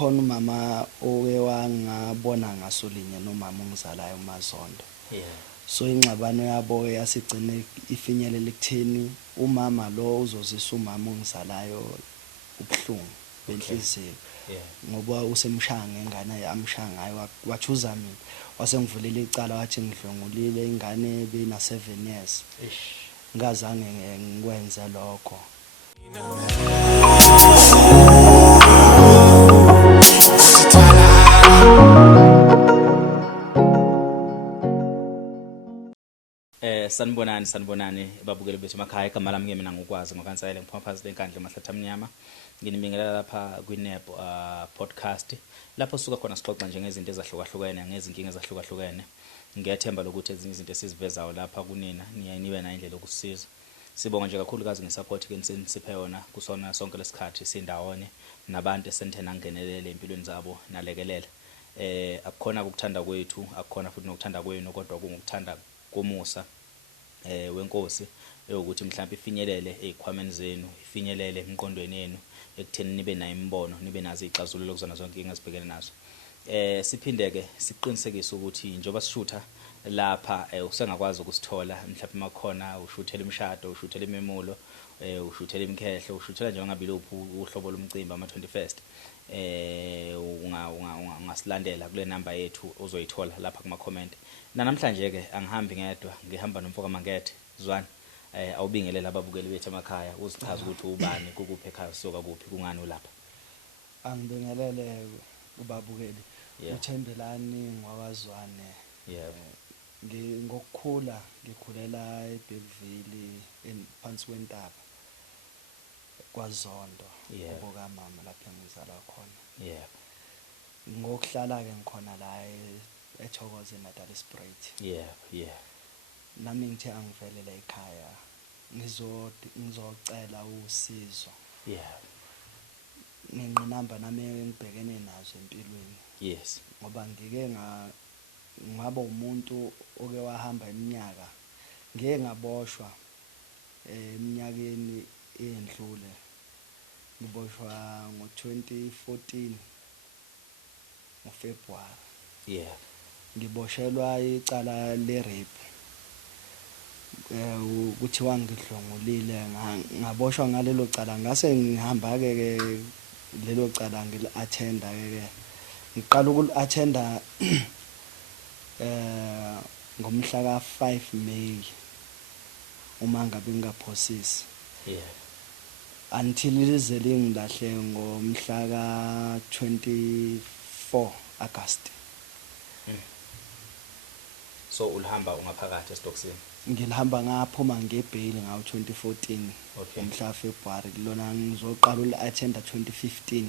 khona umama oke wangabona ngasolinye nomama ongizalayo uMazondo. So ingxabano yabo yasigcine ifinyelele ekutheni umama lo uzozisa umama ongizalayo ubuhlungu benhliziyo ngoba usemshanga ingane amshanga hayi wachuza mina wasengivulela icala wathi ngidlongulile ingane beyina 7 years ngazange ngikwenza lokho. Sanibonani babukeli bethu emakhaya. Igama lami mina ngikwazi ngokansayile ngiphuma phansi lenkandla Mahlatha Mnyama. Nginibingelela lapha kwiNEB podcast lapho suka khona sixoxa nje ngezinto ezahlukahlukene ngezinkinga ezahlukahlukene. Ngiyathemba lokuthi ezinye izinto esizivezayo lapha kunina nibe na indlela yokusiza. Sibonga nje kakhulukazi ngesupport ke nisiphe yona kusona sonke lesikhathi sindawone nabantu esentena ngenelele empilweni zabo nalekelela. Akukhona ukuthanda kwethu, akukhona futhi nokuthanda kwenu kodwa kungukuthanda komusa wenkosi ukuthi mhlawumbe ifinyelele ezikhwameni zenu, ifinyelele emqondweni yenu ekutheni nibe nayo imbono, nibe nazo izixazululo kuzona zonke inkinga sibhekene nazo. Siphinde ke siqinisekise ukuthi njengoba sishutha lapha usengakwazi ukusithola mhlawumbe makhona ushuthela imishado, ushuthela imemulo, ushuthela imkhehlo, ushuthela nje ngabe lophu uhlobo lomcimbi ama-21st. Ungasilandela kule number yethu ozoyithola lapha kuma comment. Namhlanje ke angihambi ngedwa, ngihamba nomfoka Mangethe Zwane. Awubingelele ababukeli bethu emakhaya uzichaza ukuthi ubani kukuphi ekhaya soka kuphi kungani ulapha. Angibingelele ubabukeli uThembelani ngwakwaZwane. Ngokukhula ngikhulela eBellville phansi kwentaba kwaZondo ngoba mama lapha engizalwa khona. Ngokuhlala ke ngikhona la eThokoze Natalspruit. Nami ngithe angivelele ekhaya ngizocela usizo. Nginqinamba nami engibhekene nazo empilweni. Ngoba ngike ngaba umuntu oke wahamba iminyaka ngeke ngaboshwa eminyakeni endlule. Ngiboshwa ngo-2014 ngoFebruary. Ngiboshelwa icala le-rape. Kuthiwa ngidlongulile ngaboshwa ngalelo cala ngase ngihamba ke lelo cala ngili-attenda ke ngiqala ukuli-attenda ngomhla ka 5 May uma ngabe ngingaphosisi. Until lize lingilahle ngomhla ka 24 August. So ulihamba ungaphakathi eStocksini? Ngilihamba ngaphuma ngebail ngawo 2014 ngomhla February lona ngizoqala uli-attenda 2015.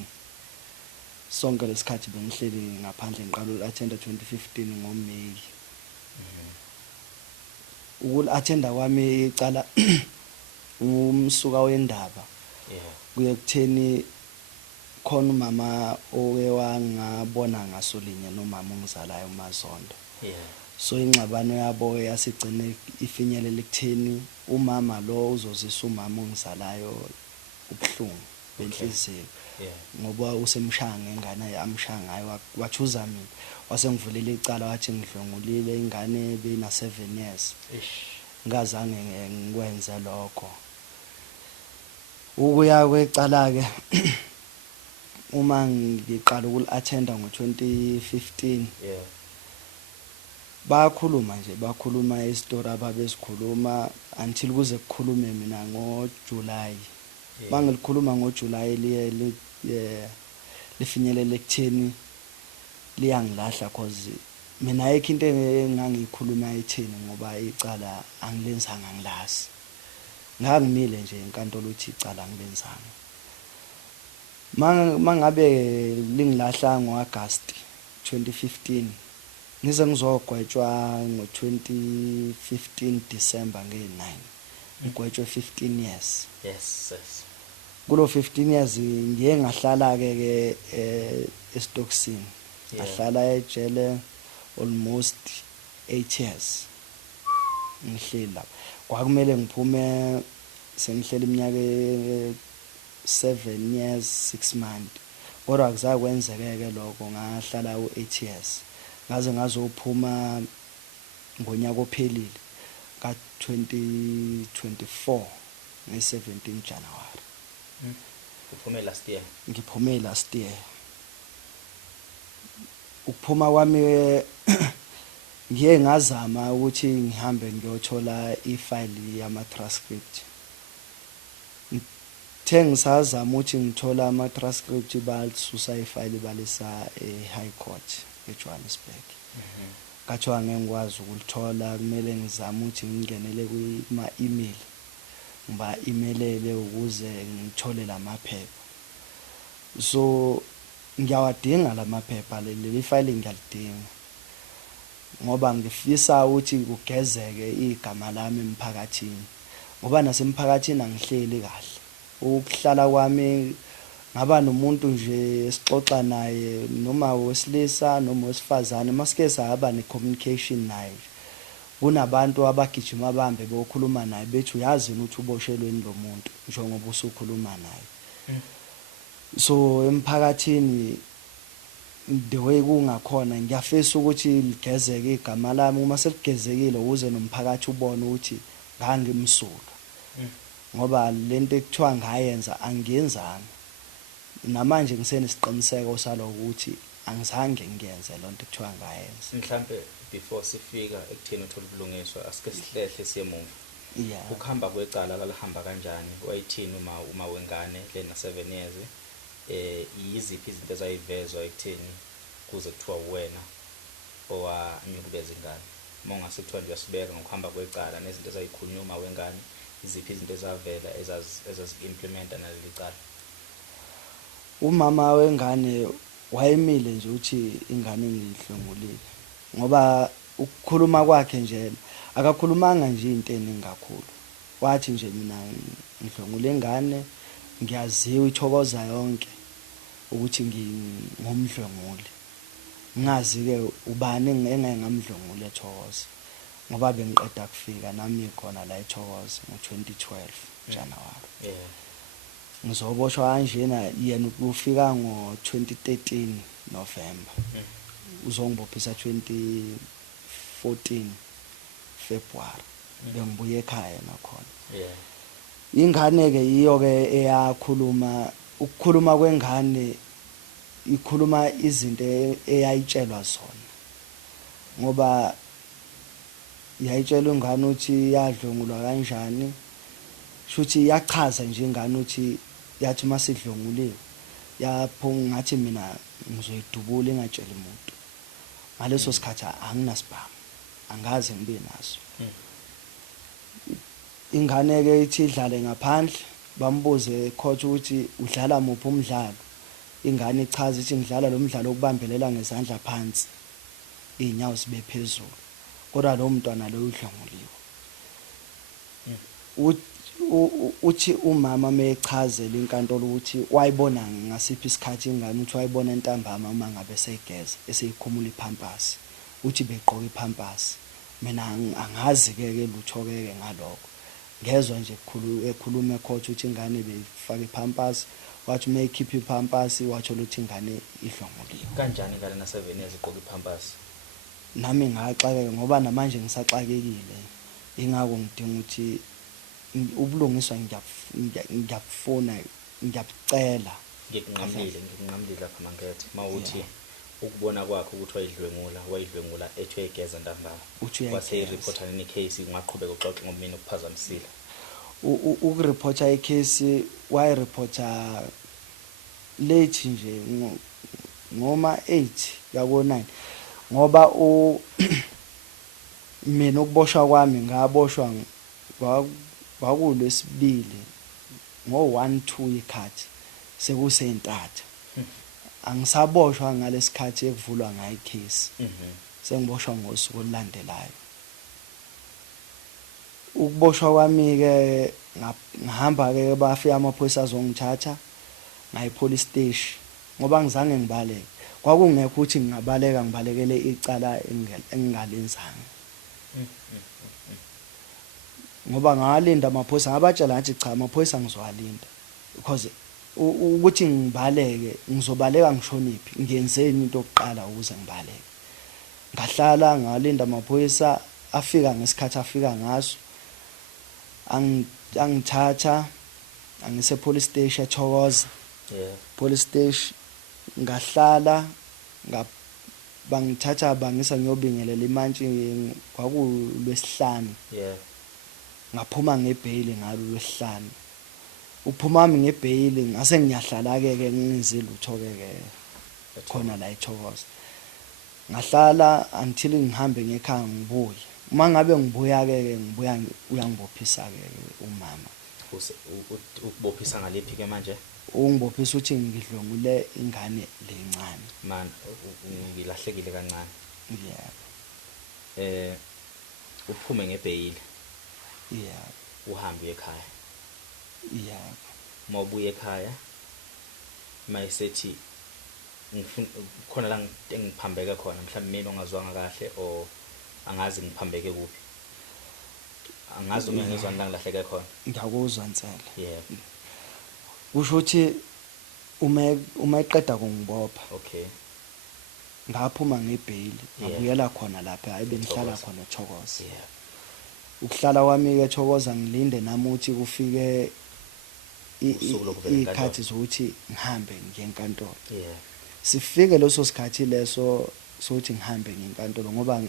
Sonke lesikhathi bengihleli ngaphandle ngiqala uli-attenda 2015 ngoMay. Ukuli-attenda kwami icala umsuka wendaba. Kuye kutheni khona umama oke wangabona ngasolinye nomama ongizalayo uMazondo. So ingxabano yabo yasigcine ifinyelele ekutheni umama lo uzozisa umama ongizalayo ubuhlungu benhliziyo ngoba usemshanga ingane amshanga hayi wachuza mina wasengivulela icala wathi ngidlongulile ingane beyina 7 years ngazange ngikwenza lokho. Ukuya kwecala ke uma ngiqala ukuli-attenda ngo-2015 bakhuluma istory ababesikhuluma until kuze kukhulume mina ngoJuly. Bangilikhuluma ngoJuly lifinyelele ekutheni liyangilahla cause mina ayikho into engangiyikhuluma etheni ngoba icala angilenzanga ngilazi. Ngangimile nje enkantolo uthi icala angilenzanga. Mangabe lingilahla ngoAugust 2015 ngize ngizogwetshwa ngo-2015 December nge-9 ngigwetshwe 15 years. Kulo 15 years ngiye ngahlala ke eStocksini. Ngahlala ejele almost 8 years. Ngihleli lapha. Kwakumele ngiphume sengihlela iminyaka 7 years 6 months kodwa akuzakwenzeke lokho ngahlala u8 years ngaze ngazophuma ngonyaka ophelile ka2024 nge17 January. Uphume last year. Ngiphume last year. Ukuphuma kwami ngiye ngazama ukuthi ngihambe ngiyothola ifile yama transcript. Ngisazama ukuthi ngithola ama transcript balisusa ifile balisa eHigh Court eJohannesburg. Kathiwa ngeke ngikwazi ukulithola, kumele ngizame ukuthi ngingenele kuma email ngiba emailele ukuze ngithole lamaphepha. So ngiyawadinga lamaphepha, leli file ngiyalidinga ngoba ngifisa ukuthi kugezeke igama lami emphakathini, ngoba nasemphakathini angihleli kahle. Ukuhlala kwami ngaba nomuntu nje esixoxa naye noma wesilisa noma wesifazane, masike sahamba necommunication naye, kunabantu abagijima bahambe bokhuluma naye bethi uyazi ukuthi uboshelweni lo muntu njengoba usukhuluma naye. So emphakathini the way kungakhona ngiyafisa ukuthi ligezeke igama lami, uma seligezekile ukuze nomphakathi ubone ukuthi ngangimsulwa, ngoba lento ekuthiwa ngayenza angiyenzanga. Namanje ngisenesiqiniseko saloko ukuthi angizange ngiyenze lonto ekuthiwa ngayenza. Mhlambe before sifika ekutheni uthola ubulungiswa asike sihlehle siyemuva. Yeah. Ukuhamba kwecala kalihamba kanjani? Wayithini uma wengane lena 7 years? Yiziphi izinto ezayivezwa ekutheni kuze kuthiwa uwena owanyukubeza ingane? Uma ungase kuthiwa nje uyasibeka ngokuhamba kwecala nezinto ezayikhulunywa uma wengane, iziphi izinto ezavela ezazi-implementa naleli cala? Umama wengane wayemile nje ukuthi ingane ngiyihlongulile, ngoba ukukhuluma kwakhe nje akakhulumanga nje into eningi kakhulu. Wathi nje mina ngihlongule ingane, ngiyaziwa ithokoza yonke ukuthi ngingumdlwenguli. Ngazi ke ubani engeke ngamdlwengula ethokoza, ngoba bengiqeda kufika nami khona la eThokoza ngo2012 January. Yeah. Ngizoboshwa kanjena yena ufika ngo2013 November. Uzongibophisa 2014 February. Bengibuye ekhaya nakhona. Yeah. Ingane ke iyo ke eyakhuluma, ukukhuluma kwengane ikhuluma izinto eyayitshelwa zona, ngoba yayitshelwa ingane ukuthi yadlungulwa kanjani, futhi yachaza nje ingane ukuthi yathi masidlunguliwe yaphunga ngathi mina ngizoyidubula ingatshela umuntu. Ngaleso sikhathi anginasibhamu, angaze ngibe naso. Ingane ke ithi idlale ngaphandle, bambuze coach ukuthi udlala muphi umdlalo. Ingane ichaza ithi ngidlala lo mdlalo okubambelela ngezandla phansi, inyawo sibe phezulu. Kodwa lo mntwana lo udlunguliwe. Uthi umama mechazela inkantolo ukuthi wayibona ngasiphi isikhathi ingane, uthi wayibona entambama uma ngabe segeza eseyikhumula ipampasi, uthi beqoka ipampasi. Mina angazi ke lutho ke ngalokho. Ngezwe nje ekhuluma coach ukuthi ingane beyifaka ipampasi, wathi mayikhipha ipampasi wathi ukuthi ingane idlunguliwe. Kanjani ngale na 7 years iqoka ipampasi? Nami ngaxakeka ngoba namanje ngisaxakekile. Ingako ngidinga ukuthi ubulungiswa ngiyafuna, ngiyabucela. Ngikunqamlile lapha mangethe mawuthi ukubona kwakho ukuthi wayidlwengula ethwe egeza ntambama. Wase reporter ne case ngaqhubeka uxoxe ngoba mina ukuphazamisile. Ukureporta icase wayireporta late nje ngoma 8 yako 9, ngoba mina ukuboshwa kwami ngaboshwa kwakulesibili ngo1-2 ikhathi sekusentatha. Angisaboshwa ngalesikhathi ekuvulwa ngayo icase. Sengiboshwa ngosuku olulandelayo. Ukuboshwa kwami ke ngahamba ke bafika amaphoyisa azongithatha ngayi police station, ngoba ngizange ngibaleke. Kwakungekho ukuthi ngibalekele icala engingalenzanga. Ngoba ngalinda amaphoyisa, ngabatshela ngathi cha amaphoyisa ngizowalinda because ukuthi ngibaleke ngizobaleka ngishoniphi ngiyenzeni into yokuqala ukuze ngibaleke ngahlala ngalinda amaphoyisa afika ngesikhathi afika ngaso angithatha angise police station eThokoza police station ngahlala bangithatha bangisa ngiyobingelela imantshi kwakulwesihlanu ngaphuma ngebail ngalo lwesihlanu uphuma ami ngebail ngase ngiyahlala ke ngingizile uthoke khona la eThokoza ngahlala until ngihambe ngekhaya ngibuye uma ngabe ngibuya ke ngibuya uyangibophisa ke umama ukubophisa ngalephi ke manje ungibophisa uthi ngidlwengule ingane lencane man ngilahlekile kancane uphume ngebail uhambe ekhaya mawubuye ekhaya mayisethi ngifuna khona la engiphambeke khona mhlawumbe mina ongazwanga kahle o angazi ngiphambeke kuphi angazi uma ngizwa ngilahleke khona ngiyakuzwa Nsele kusho ukuthi uma eqeda kungibopha ngaphuma ngebail ngabuyela khona lapha hayi bengihlala khona eThokoza ukuhlala kwami ke eThokoza ngilinde nami ukuthi kufike ikhathi zokuthi ngihambe ngiye enkantolo sifike leso sikhathi leso sokuthi ngihambe ngiye enkantolo ngoba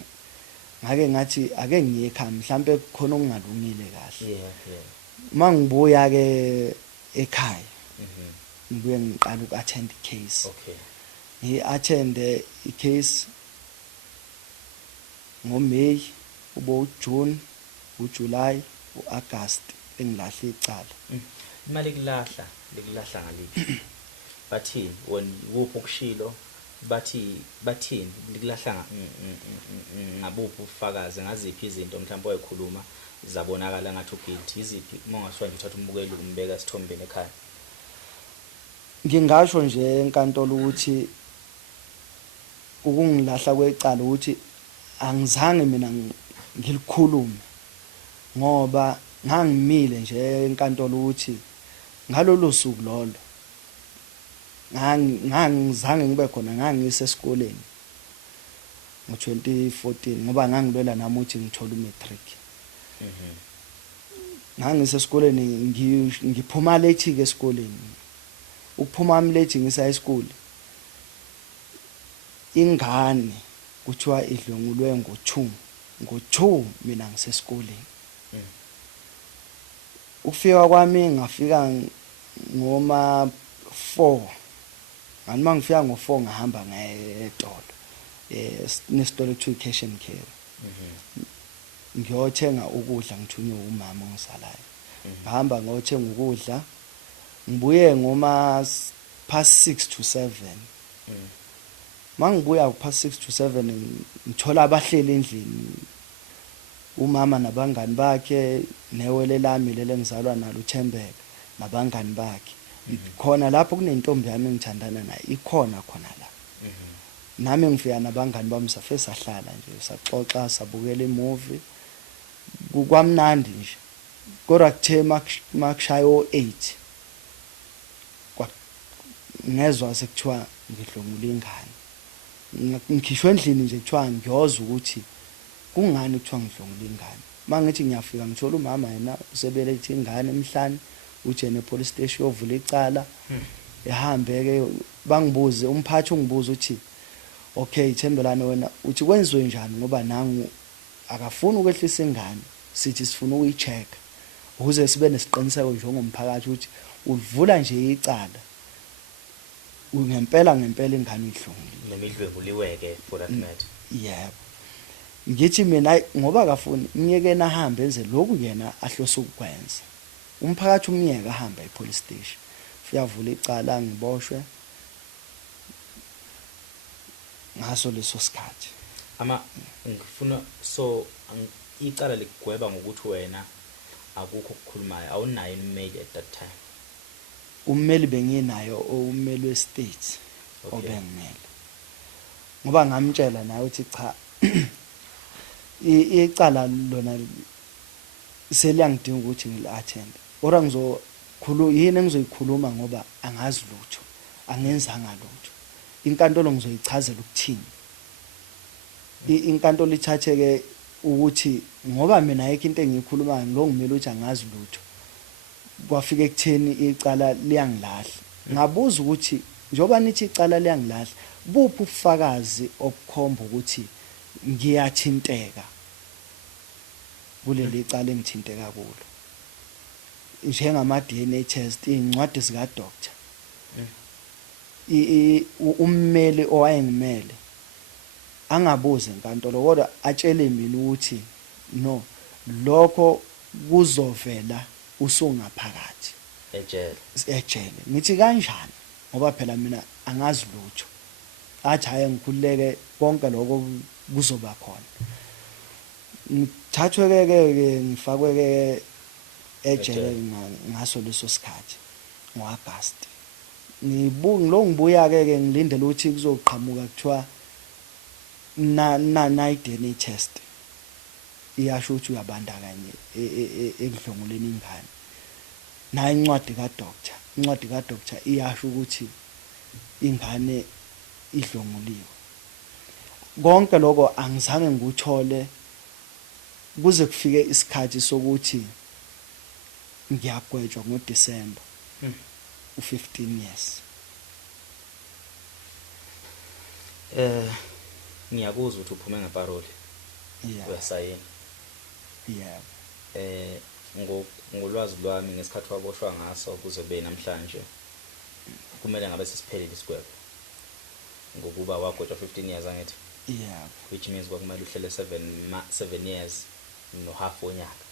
ngake ngathi ake ngiye ekhaya mhlambe khona okungalungile kahle mangibuya ke ekhaya ngibuye ngiqala uku-attend i-case ngi-attende i-case ngoMay uJune uJuly uAugust engilahle icala imali likulahla ngaliphi bathini wona wuphi okushilo bathini likulahla ngabuphi ubufakazi ngaziphi izinto mhlawumbe oyikhuluma zabonakala ngathi uguilty iziphi uma ungaswa nje uthatha umbukeli umbeka sithombeni ekhaya ngingasho nje enkantolo ukuthi ukungilahla kwecala ukuthi angizange mina ngilikhulume ngoba ngangimile nje enkantolo ukuthi ngalolu suku lolo ngangizange ngibe khona ngangise esikoleni ngo2014 ngoba ngangilwela nami ukuthi ngithola umatric ngangise esikoleni ngiphuma late ke esikoleni ukuphuma ami late ngisa high school ingane kuthiwa idlwengulwe ngo2 mina ngisesikoleni ukufika kwami ngafika ngoma 4 ngani mangifika ngo4 ngahamba ngetolo nesitolo to cash and carry ngiyothenga ukudla ngithunywe umama ongisalayo ngihamba ngiyothenga ukudla ngibuye ngoma past 6 to 7 mangibuya past 6 to 7 ngithola abahleli endlini umama nabangani bakhe newele lami lele ngizalwa nalo uThembeka nabangani bakhe khona lapho kunentombi yami engithandana naye ikhona la nami ngifika nabangani bami safe sahlala nje saxoxa sabukela imovie kwamnandi nje kodwa kuthe makushayo 8 ngezwe sekuthiwa ngidlongula ingane ngikhishwe endlini nje kuthiwa ngiyozwa ukuthi kungani kuthiwa ngidlongula ingane mangithi ngiyafika ngithola umama yena usebelethe ingane emhlanje uthi ene police station yovula icala ehambe ke bangibuze umphathi ungibuza uthi okay Thembelani wena uthi kwenziwe njani ngoba nangu akafuni ukwehlisa ingane sithi sifuna ukuyicheck ukuze sibe nesiqiniseko njengomphakathi ukuthi uvula nje icala ngempela ingane idlongile nemidlwenguliweke for that matter yebo ngithi mina ngoba akafuni umyekena ahambe enze lokhu yena ahlose ukwenza umphakathi umnyeka ahamba epolice station uyavula icala ngiboshwe ngaso leso sikhathi ngifuna so icala ligweba ngokuthi wena akukho ukukhulumayo awunayo email at that time ummeli benginayo ummeli westate obengimele ngoba ngamtshela naye uthi cha icala lona seliyangidinga ukuthi ngili-attend ora yini engizoyikhuluma ngoba angazi lutho, angenzanga lutho. Inkantolo ngizoyichazela ukuthini. Inkantolo ithathe-ke ukuthi ngoba mina ayikho into engiyikhulumayo lo ngimele ukuthi angazi lutho. Kwafika ekutheni icala liyangilahla. Ngabuza ukuthi njoba nithi icala liyangilahla, buphi ubufakazi obukhomba ukuthi ngiyathinteka kuleli cala engithinteka kulo? Njengama DNA test, incwadi zika doctor. Ummeli owayengimele angabuze enkantolo kodwa atshele mina ukuthi no, lokho kuzovela usungaphakathi ejele. Ngithi kanjani ngoba phela mina angazi lutho. Athi hayi ngikhuleke konke lokho kuzoba khona. Ngithathwe-ke ngifakwe-ke ejele ngaso leso sikhathi ngo-August. Ngibuya-ke ngilindele ukuthi kuzoqhamuka kuthiwa na i-DNA test iyasho ukuthi uyabandakanya ekudlongoleni ingane. Na incwadi ka-doctor iyasho ukuthi ingane idlonguliwe. Konke lokho angizange ngikuthole kuze kufike isikhathi sokuthi ngiyagwetshwa ngoDisemba u-15 years. Ngiyakuzwa ukuthi uphume ngeparoli. Uyasayina. Ngolwazi lwami ngesikhathi waboshwa ngaso kuze kube namhlanje kumele ngabe sesiphelile isigwebo ngokuba wagwetshwa 15 years angithi. Which means kwakumele uhlele 7 years no half onyaka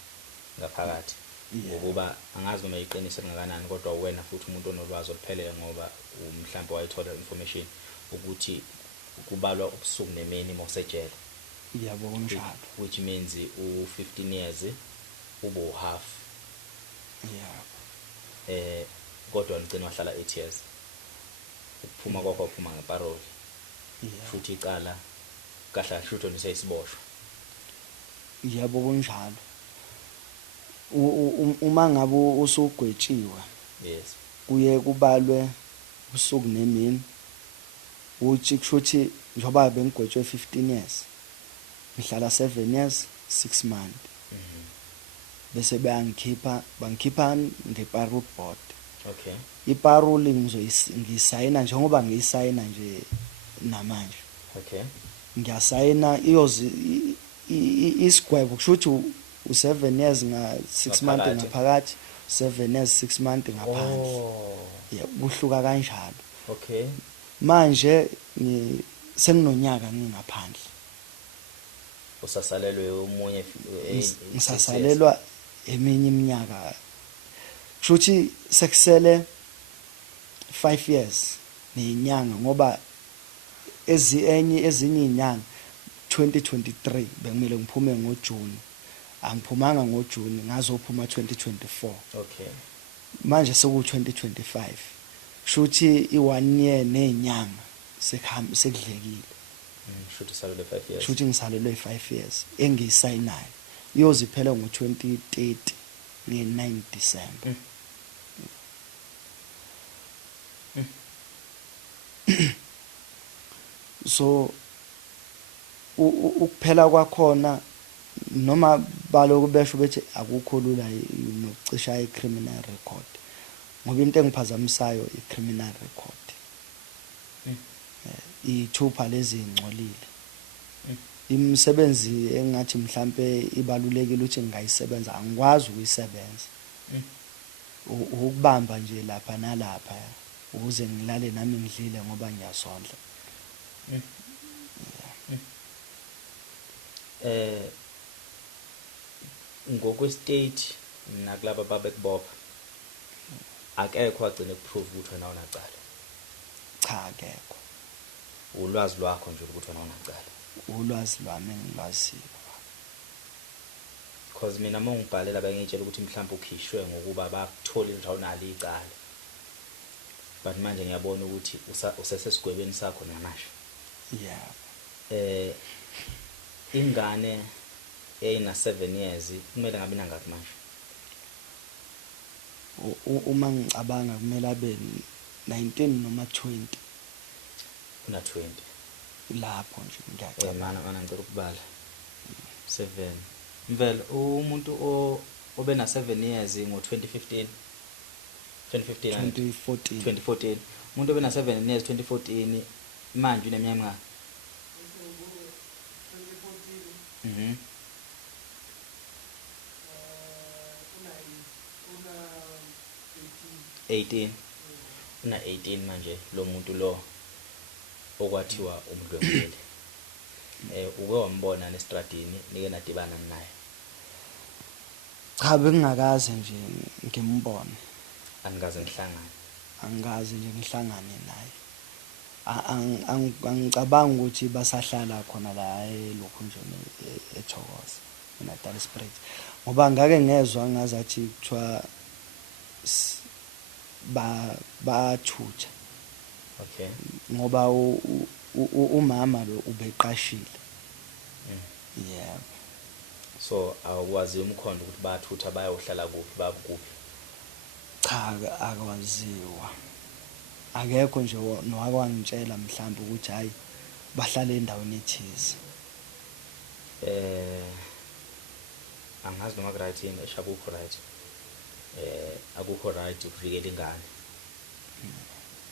ngaphakathi. Ngokuba angazi noma iqiniso kangakanani kodwa wena futhi umuntu onolwazi oluphelele ngoba mhlawumbe wayithola information ukuthi kubalwa ubusuku nemini mosejele. Kunjalo. Which means u15 years ubo half. Kodwa ngicela wahlala 8 years. Ukuphuma kwakho uphuma ngeparoli. Futhi icala kahla shutho nisesiboshwa. Kunjalo. Uma ngabe usugwetshiwe, kuye kubalwe usuku nemini. Uthi kushuthi njoba bengigwetshwe 15 years ngihlala 7 years 6 months. Bese bangikhipha ngeparole board. Iparole ngiyisayina njengoba ngiyisayina nje namanje. Ngiyasayina isigwebo kushuthi u7 years nga 6 months ngaphakathi, 7 years 6 months ngaphandle. Kuhluka kanjalo. Manje senginonyaka ngingaphandle. Usasalelwe umunye ngisasalelwa eminye iminyaka. Kushuthi sekusele 5 years nezinyanga ngoba ezinye izinyanga 2023 bengimele ngiphume ngoJune. Angiphumanga ngoJune ngazophuma 2024. Manje seku 2025. Kushuthi i1 year nezinyanga sekudlekile. Kushuthi ngisalelwe 5 years engiyisayinayo. Iyoziphela ngo2030 nge9 December. So ukuphela kwakhona noma baloku besho bethi akukho lula nokucisha icriminal record ngoba into engiphazamisayo icriminal record. Ithupha lezi ngcolile. Imisebenzi engathi mhlambe ibalulekile ukuthi ngingayisebenza angikwazi ukuyisebenza. Ukubamba nje lapha nalapha ukuze ngilale nami ngidlile ngoba ngiyasondla. Ngokwestate nakulaba babekubopha akekho agcine kuprove ukuthi wena unacala. Cha akekho. Ulwazi lwakho nje ukuthi wena unacala. Ulwazi lwami ngilwaziyo. Because mina mongibhalela bengitshela ukuthi mhlawumbe ukhishwe ngokuba bakuthola ukuthi awunalo icala. But manje ngiyabona ukuthi usesesigwebeni sakho namanje. Ingane eyina 7 years kumele ngabe nangaphi manje? uma ngicabanga kumele abe 19 noma 20 una 20 lapho nje ngiyacabanga. mana ngicela ukubala 7 mvelo umuntu obe na 7 years ngo 2014 umuntu obe na 7 years 2014 manje uneminyaka 18 una 18 manje lo muntu lo okwathiwa umdlwenguli uke wambona nesitradini nike nadibana naye? Cha, bengingakaze nje ngimbone, Angikaze ngihlangane. angikaze nje ngihlangane naye. Angicabanga ukuthi basahlala khona la eLokhunjeni eThokoza eNatal Springs, ngoba ngake ngezwa ngazathi kuthiwa bathutha Okay. ngoba umama lo ubeqashile. Yebo. So awukwazi umkhondo ukuthi bayathutha bayohlala kuphi bakuphi? Cha, akwaziwa. Akekho nje nowakwangitshela mhlawumbe ukuthi hayi bahlala endaweni ethize. Angazi noma right yini akukho right. Akukho right ukuvikela ingane.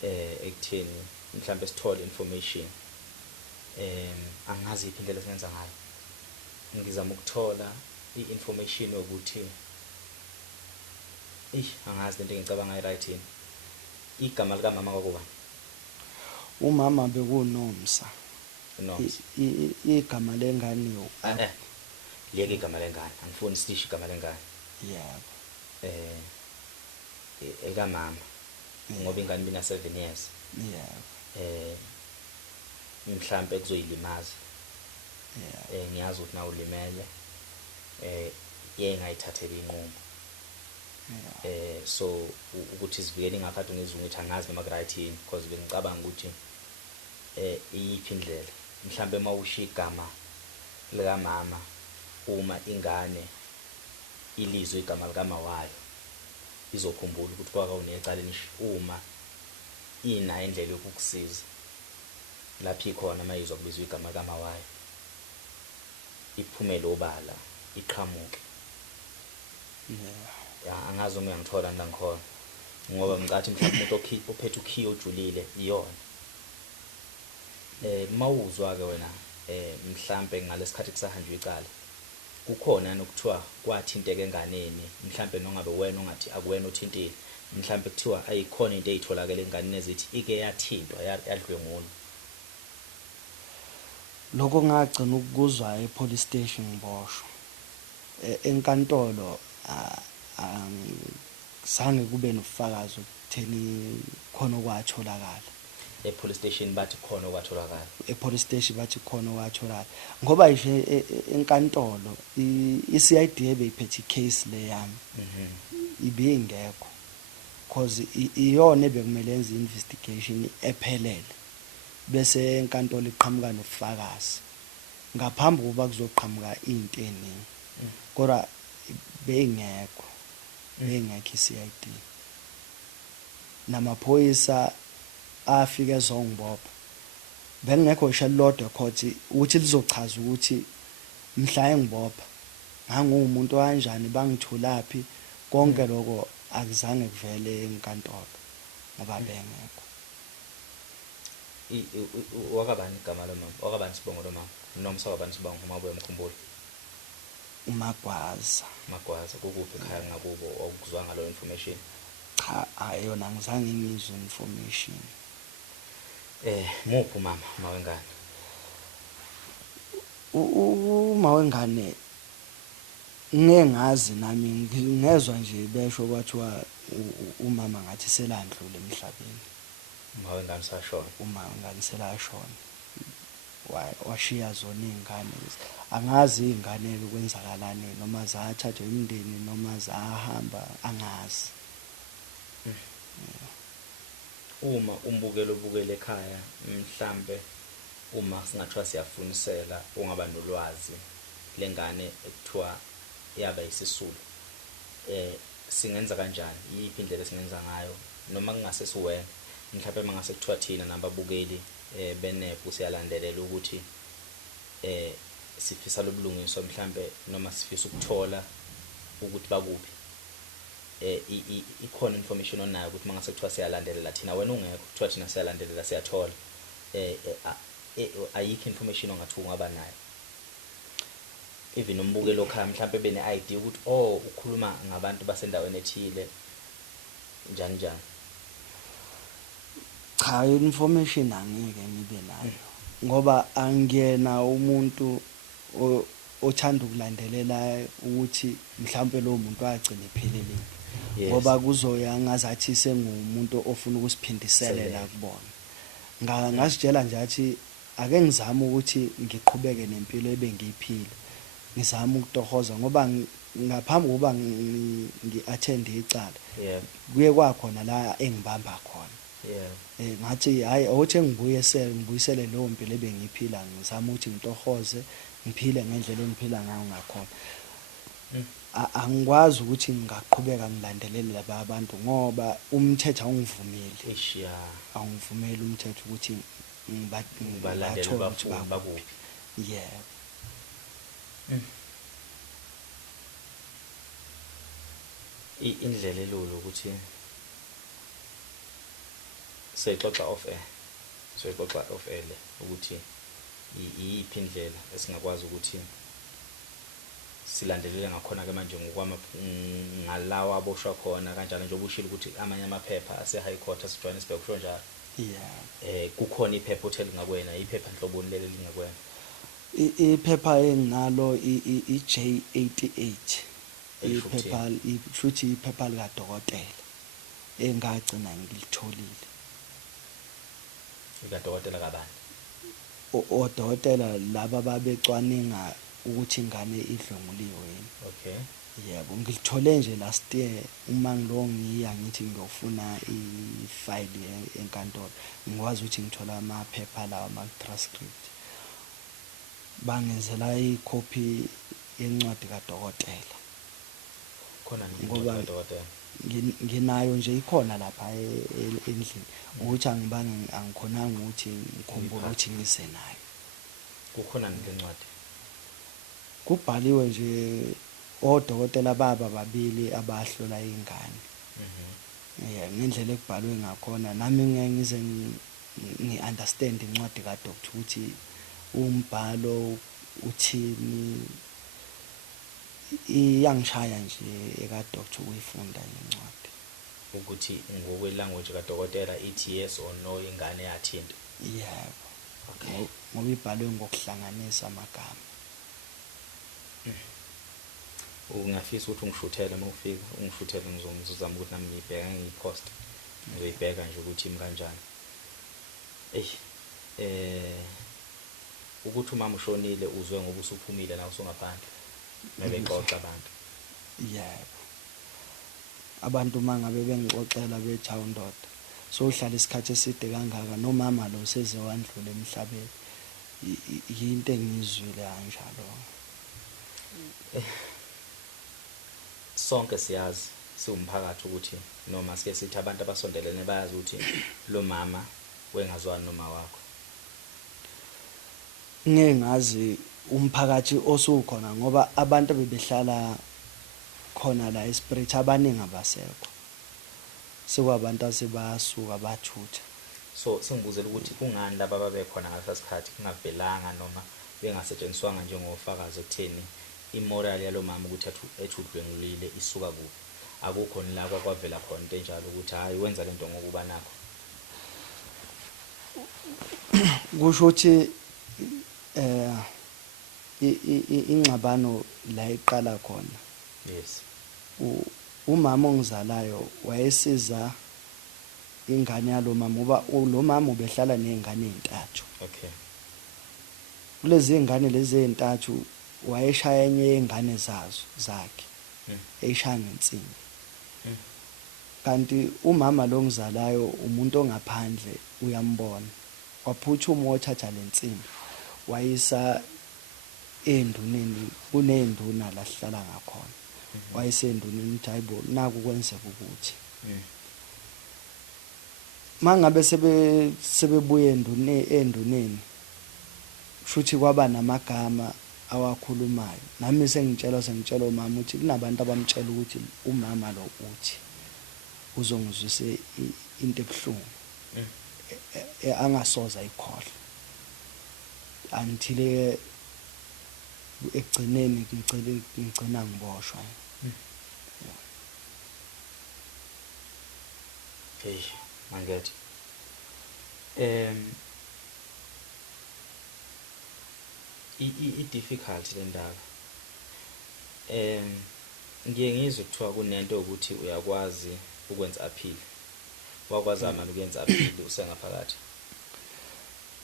Ekutheni mhlawumbe sithole information. Angazi iphi indlela esenza ngayo. Ngizama ukuthola i-information ukuthi angazi lento engicabanga right yini. Igama lika mama kwakuba Umama bekunomsa. Nomsa. Igama lengane liyeke igama lengane. Angifuni silisho igama lengane. Yebo. Eka mama ngoba ingane bina 7 years. Yebo. Mhlambe kuzoyilimaza. Yebo. Ngiyazi ukuthi nawe ulimele. Yengayithathela inqumo. So ukuthi sivikele ingakade ngizwe ukuthi angazi noma right yini because bengicabanga ukuthi iyiphi indlela mhlambe mawushiya igama lika mama uma ingane ilizwe igama lika mawayo izokhumbula ukuthi kwaka unecala uma ina indlela yokukusiza lapho ikhona mayizwa kubizwa igama lika mawayo iphumele obala iqhamuke. Angazi uma ngithola ngikhona ngoba ngicathi mhlawumbe umuntu ophethe ukey ojulile iyona. Mawuzwa ke wena mhlambe ngalesikhathi kusahanjwe icala kukhona nokuthiwa kwathinteke enganeni mhlambe nongabe wena ongathi akuwena othintile mhlambe kuthiwa ayikhona into ezitholakala enganeni ezithi ike yathintwa yadlwengulwa. Lokho ngagcina ukuzwa epolice station ngiboshwa. Enkantolo sange kube nofakazi ukutheni khona okwatholakala. Police station bathi khona okwatholakala. Police station bathi khona okwatholakala ngoba nje enkantolo iCID ebeyiphethe icase le yami ibingekho because iyona ebekumele yenze investigation ephelele bese enkantolo iqhamuka nofakazi ngaphambi kokuba kuzoqhamuka into eningi kodwa bengekho iCID. Namaphoyisa afike ezongibopha bengekho isho lodwa court ukuthi lizochaza ukuthi mhla engibopha ngangumuntu kanjani bangithulaphi konke lokho akuzange kuvele enkantolo ngoba bengekho. Wakabani igama lo mama? Wakabani sibongo lo mama? Noma sawabani sibongo uma ubuye umkhumbula? uMagwaza. Magwaza kukuphi ekhaya ngakubo okuzwanga lo information? Cha, ayona ngizange ngizwe information. Muphi mama wengane? Uma wengane ngengazi nami ngezwe nje besho kwathiwa umama ngathi selandlule emhlabeni. Uma wengane sashona. Uma wengane selashona. Washiya zona izingane. Angazi izingane ukwenzakalani noma zathathwa imindeni noma zahamba angazi. Uma umbukelo obukele ekhaya mhlambe uma singathiwa siyafunisela ungaba nolwazi lengane ekuthiwa yaba isisulu singenza kanjani yiphi indlela esingenza ngayo noma kungase siwena mhlawumbe mangase kuthiwa thina nababukeli beNEPO siyalandelela ukuthi sifisa lobulungiswa mhlawumbe noma sifisa ukuthola ukuthi bakuphi ikhona information onayo ukuthi mangase kuthiwa siyalandelela thina wena ungekho kuthiwa thina siyalandelela siyathola ayikho information ongathi ungaba nayo even umbukelo khaya mhlawumbe bene idea ukuthi ukhuluma ngabantu basendaweni ethile njani njani. Cha, information angeke ngibe nayo ngoba angiyena umuntu othanda ukulandelela ukuthi mhlawumbe lo muntu wagcina ephelele ngoba kuzoya ngazathi sengumuntu ofuna ukusiphindiselela kubona. Ngasitshela nje athi ake ngizame ukuthi ngiqhubeke nempilo ebengiyiphila, ngizama ukutohoza ngoba ngaphambi kokuba ngi-attend icala kuye kwakhona la engibamba khona. Ngathi hayi awuthi ngibuyisele leyo mpilo ebengiyiphila, ngizama ukuthi ngitohoze ngiphile ngendlela engiphila ngayo ngakhona. Angikwazi ukuthi ngingaqhubeka ngilandelele laba abantu ngoba umthetho awungivumeli. Awungivumeli umthetho ukuthi ngibalandele bakuphi. Yeah. Indlela elulu ukuthi sexoxa off air le ukuthi iyiphi indlela esingakwazi ukuthi silandelele ngakhona ke manje ngalawa aboshwa khona kanjalo nje obushilo ukuthi amanye amaphepha ase High Court aseJohannesburg kusho njalo. Kukhona iphepha hotel ngakwena, iphepha enhloboni leli lingakwena. Iphepha enginalo iJ88 iphepha futhi iphepha lika dokotela engagcina ngilitholile. Ikadokotela kabani? Odokotela laba babecwaninga ukuthi ingane idlonguliwe yini. Okay. Yebo, ngilithole nje last year uma ngiya ngithi ngiyofuna ifile enkantolo. Ngikwazi ukuthi ngithola amaphepha lawa ama-transcript. Bangenzela icopy yencwadi kadokotela. Khona ngoba kadokotela nginayo nje ikhona lapha endlini ukuthi angikhonanga ukuthi ngikhumbule ukuthi ngize nayo. Kukhona ngencwadi kubhaliwe nje odokotela babili abahlola ingane. Ngendlela ekubhalwe ngakhona nami ngeke ngize ngi-understand incwadi kadoctor ukuthi umbhalo uthini. Iyangishaya nje ekadoctor uyifunda incwadi ukuthi ngokwe-language kadokotela ithi yes or no ingane yathinta. Yebo. Okay. Ngoba ibhalwe ngokuhlanganisa amagama. Ungafisa ukuthi ungishuthele uma ufika ungishuthele ngizozama ukuthi nami ngibheke ngiyipost ngizoyibheka nje ukuthi imi kanjani. Ukuthi umama ushonile uzwe ngoba usuphumile la usungaphandle nebexoxa abantu. Yebo. Abantu mangabe bengixoxela bethi awundoda sohlala isikhathi eside kangaka nomama lo seze wandlula emhlabeni. Yinto engizwile kanjalo. Sonke siyazi siwumphakathi ukuthi noma sike sithi abantu abasondelene bayazi ukuthi lo mama wengazwani noma wakho. Ngeke ngazi umphakathi osukhona ngoba abantu bebehlala khona la eSpirit abaningi abasekho. Sekwabantu asebasuka bathutha. So singibuzela ukuthi kungani laba ababekhona ngalesikhathi kungavelanga noma bengasetshenziswanga njengofakazi ekutheni imoral yalo mama ukuthi ethudlwengulile isuka kuphi. Akukho nilapha kwavela khona into enjalo ukuthi hayi wenza lento ngokuba nakho. Kusho ukuthi ingxabano la iqala khona. Yes. Umama ongizalayo wayesiza ingane yalo mama ngoba lo mama ubehlala nezingane ezintathu. Okay. Kulezi ingane lezi ezintathu wayeshaya enye yengane zakhe. Eyishaya ngensimbi. Kanti umama lo ngizalayo umuntu ongaphandle uyambona. Waphuthuma wathatha lensimbi wayisa enduneni kunenduna la sihlala ngakhona. wayesenduneni uthi hayibo naku kwenzeka ukuthi mangabe sebebuye enduneni futhi kwaba namagama awakhulumayo nami sengitshela umama ukuthi kunabantu abamtshela ukuthi umama lo uthi uzongizwise into ebuhlungu angasoza ikhohle until ekugcineni ngigcina ngiboshwa. Hey, mangathi i-difficult le ndaba ngiye ngizwe kuthiwa kunento ukuthi uyakwazi ukwenza appeal wakwazama ukwenza appeal usengaphakathi.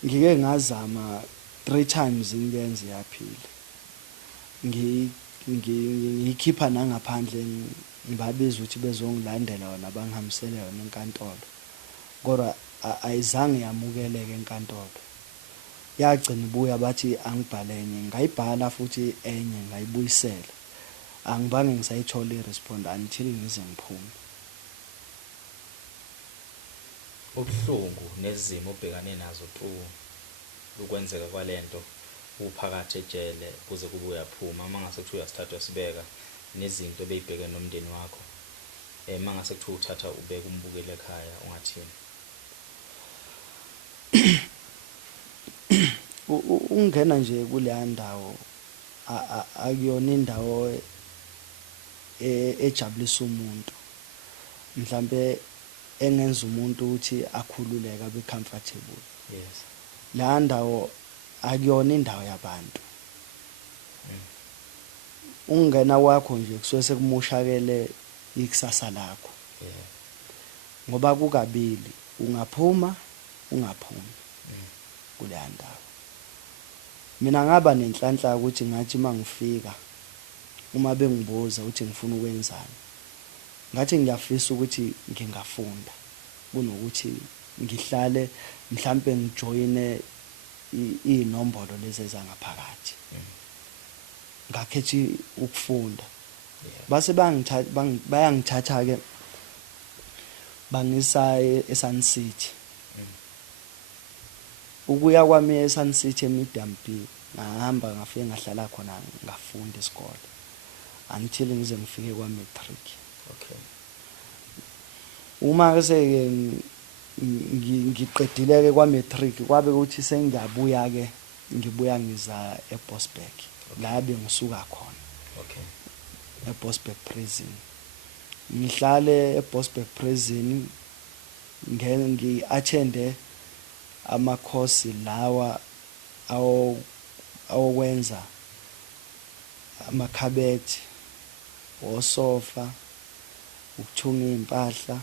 Ngike ngazama 3 times ngiyenze appeal ngikhipha nangaphandle ngibabiza ukuthi bezongilandela wona bangihambisele yona enkantolo kodwa ayizange yamukeleke enkantolo yagcina ibuya bathi angibhale enye ngayibhala futhi enye ngayibuyisela angibange ngisayithola irespond until ngize ngiphume. Ubuhlungu nezimo obhekane nazo tu ukwenzeka kwalento uphakathi ejele kuze kube uyaphuma mangase kuthiwa uyasithatha sibeka nezinto ebeyibheke nomndeni wakho mangase kuthiwa uthatha ubeka umbukele ekhaya ungathini. Ungena nje kuleya ndawo akuyona indawo ejabulisa umuntu mhlambe engenza umuntu ukuthi akhululeke abe comfortable. Yes. La ndawo akuyona indawo yabantu. Ungena wakho nje kusuke sekumushakele ikusasa lakho. Ngoba kukabili ungaphuma ungaphumi kuleya ndawo. Mina ngaba nenhlanhla ukuthi ngathi mangifika uma bengibuza ukuthi ngifuna ukwenzani ngathi ngiyafisa ukuthi ngingafunda kunokuthi ngihlale mhlambe ngijoyine inombolo lezi ezangaphakathi. Ngakhethi ukufunda base bayangithatha ke bangisa eSun City. Ukuya kwami eSun City eMedium B ngahamba ngafike ngahlala khona ngafunda isikole until ngize ngifike kwaMatric. Okay. Uma ke ngiqedile ke kwaMatric kwabe ukuthi sengiyabuya ke ngibuya ngiza eBosberg la bengisuka khona. Okay. eBosberg prison ngihlale eBosberg prison ngi-attende amakhosi lawa awokwenza amakhabethi osofa ukuthunga impahla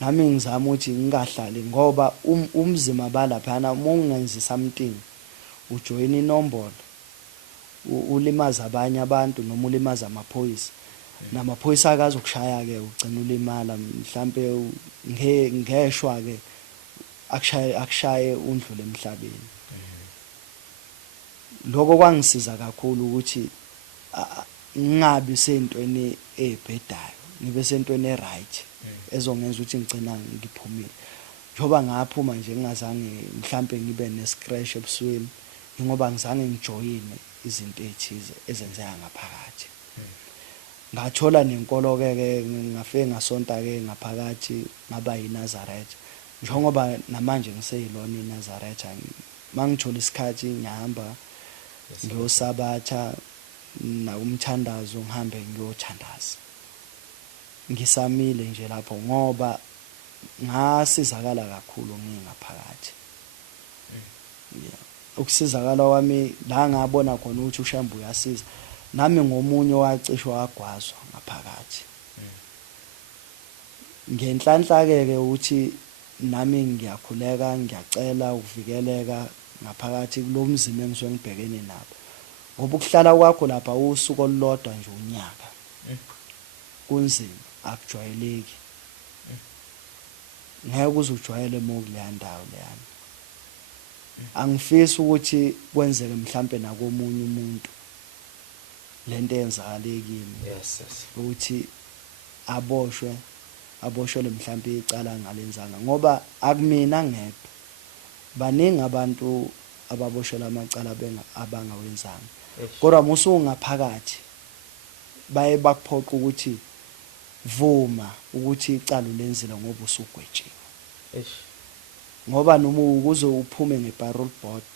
nami ngizama ukuthi ngingahlali ngoba umzima balaphana ungenzi something ujoin inombolo ulimaza abanye abantu noma ulimaza amaphoyisa namaphoyisa akazokushaya ke ugcina ulimala mhlambe ngeshwa ke akushaye undlule emhlabeni. Lokho kwangisiza kakhulu ukuthi ngingabi sentweni ebhedayo ngibe sentweni eright ezongenza ukuthi ngicina ngiphumile njoba ngaphuma nje ngingazange mhlambe ngibe nescratch ebusweni ngoba ngizange ngijoyine izinto ezithize ezenzeka ngaphakathi. Ngathola nenkolo ke ngafike ngasonta ke ngaphakathi ngaba yiNazareth njengoba namanje ngiseyilona iNazareth mangithola isikhathi ngihamba ngiyosabatha na umthandazo ngihambe ngiyothandaza ngisamile nje lapho ngoba ngasizakala kakhulu ngingaphakathi. Ukusizakala kwami la ngabona khona ukuthi uShambu uyasiza nami ngomunye wacishwa wagwazwa ngaphakathi. Ngenhlanhla ke ukuthi nami ngiyakhuleka ngiyacela ukuvikeleka ngaphakathi kulomzimo engisuke ngibhekene nabo ngoba ukuhlala kwakho lapha usuku olulodwa nje unyaka kunzima akujwayeleki ngeke uzujwayele mokuleya ndawo leyana. Angifisi ukuthi kwenzeke mhlambe nakomunye umuntu lento eyenzakale kimi yes ukuthi aboshelwe mhlawumbe icala ngalenzanga ngoba akumina ngedwa baningi abantu ababoshelwa amacala abangawenzanga kodwa musungaphakathi baye bakuphoqa ukuthi vuma ukuthi icala ulenzile ngoba usugwetshiwe ngoba noma ukuze uphume ngeparole board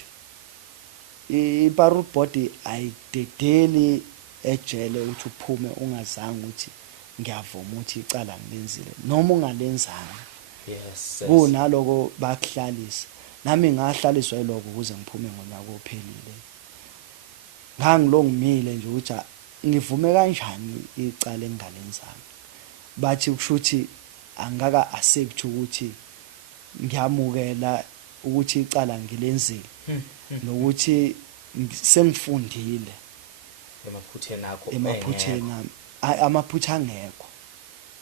iparole board ayidedeli ejele ukuthi uphume ungazange ukuthi ngiyavuma ukuthi icala ngilenzile noma ungalenzanga yes kunaloko bakuhlalisa nami ngahlaliswa yiloko ukuze ngiphume ngonyaka ophelile ngangilongimile nje ukuthi ngivume kanjani icala engalenzanga bathi kushuthi angaka accept ukuthi ngiyamukela ukuthi icala ngilenzile nokuthi sengifundile emaphutheni amaphutha angekho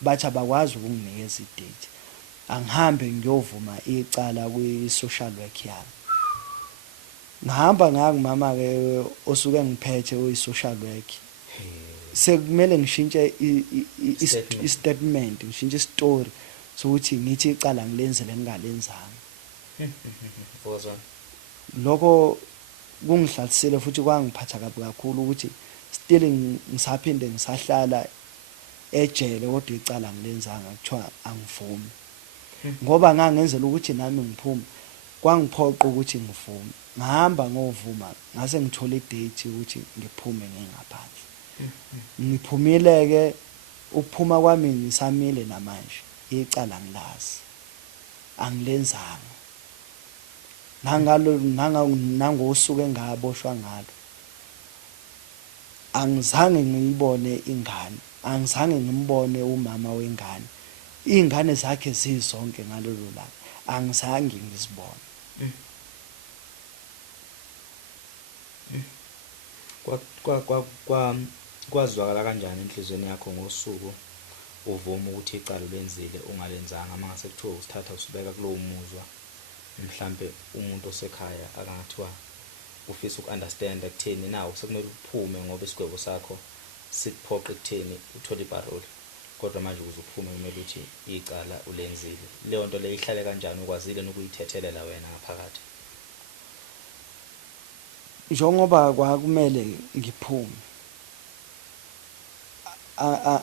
bathi abakwazi ukunginikeza idate angihambe ngiyovuma icala kwi-social work yami ngihamba ngangimama ke osuke ngiphethe oyi-social work sekumele ngishintshe i-statement ngishintshe i-story sokuthi ngithi icala ngilenzele ngingalenzanga lokho kungihlalisile futhi kwangiphatha kabi kakhulu ukuthi still ngisaphinde ngisahlala ejele kodwa icala ngilenzanga kuthiwa angivumi ngoba ngangenzela ukuthi nami ngiphume kwangiphoqa ukuthi ngivume ngihamba ngovuma ngase ngithola idate ukuthi ngiphume ngingaphandle ngiphumile ke ukuphuma kwami ngisamile namanje icala ngilazi angilenzanga nangosuku engaboshwa ngalo angizange ngiyibone ingane angizange ngimbone umama wengane ingane zakhe zizonke ngalolu langa angizange ngizibone kwazwakala kanjani enhlizweni yakho ngosuku uvuma ukuthi icala ulenzile ungalenzanga mangase kuthiwa usithatha usibeka kulowo muzwa mhlambe umuntu osekhaya akangathiwa ufisa ukunderstand ekutheni nawo sekumele uphume ngoba isigwebo sakho sikuphoqa ekutheni uthole iparole kodwa manje ukuze uphume kumele uthi icala ulenzile leyo nto le ihlale kanjani ukwazile nokuyithethelela wena ngaphakathi njengoba kwakumele ngiphume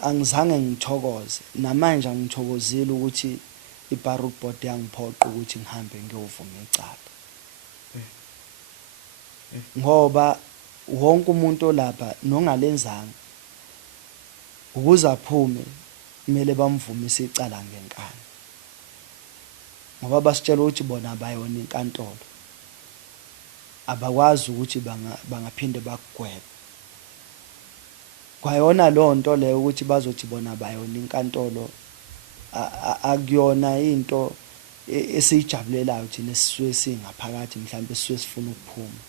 angizange ngithokoze namanje angithokozile ukuthi iparole board yangiphoqa ukuthi ngihambe ngiyovuma icala ngoba wonke umuntu olapha nongalenzanga ukuze aphume kumele bamvumise icala ngenkani ngoba basitshela ukuthi bona abayona inkantolo abakwazi ukuthi bangaphinde bakugwebe kwayona lonto leyo ukuthi bazothi bona bayona inkantolo akuyona into esiyijabulelayo thina esisuke singaphakathi mhlawumbe esisuke sifuna ukuphuma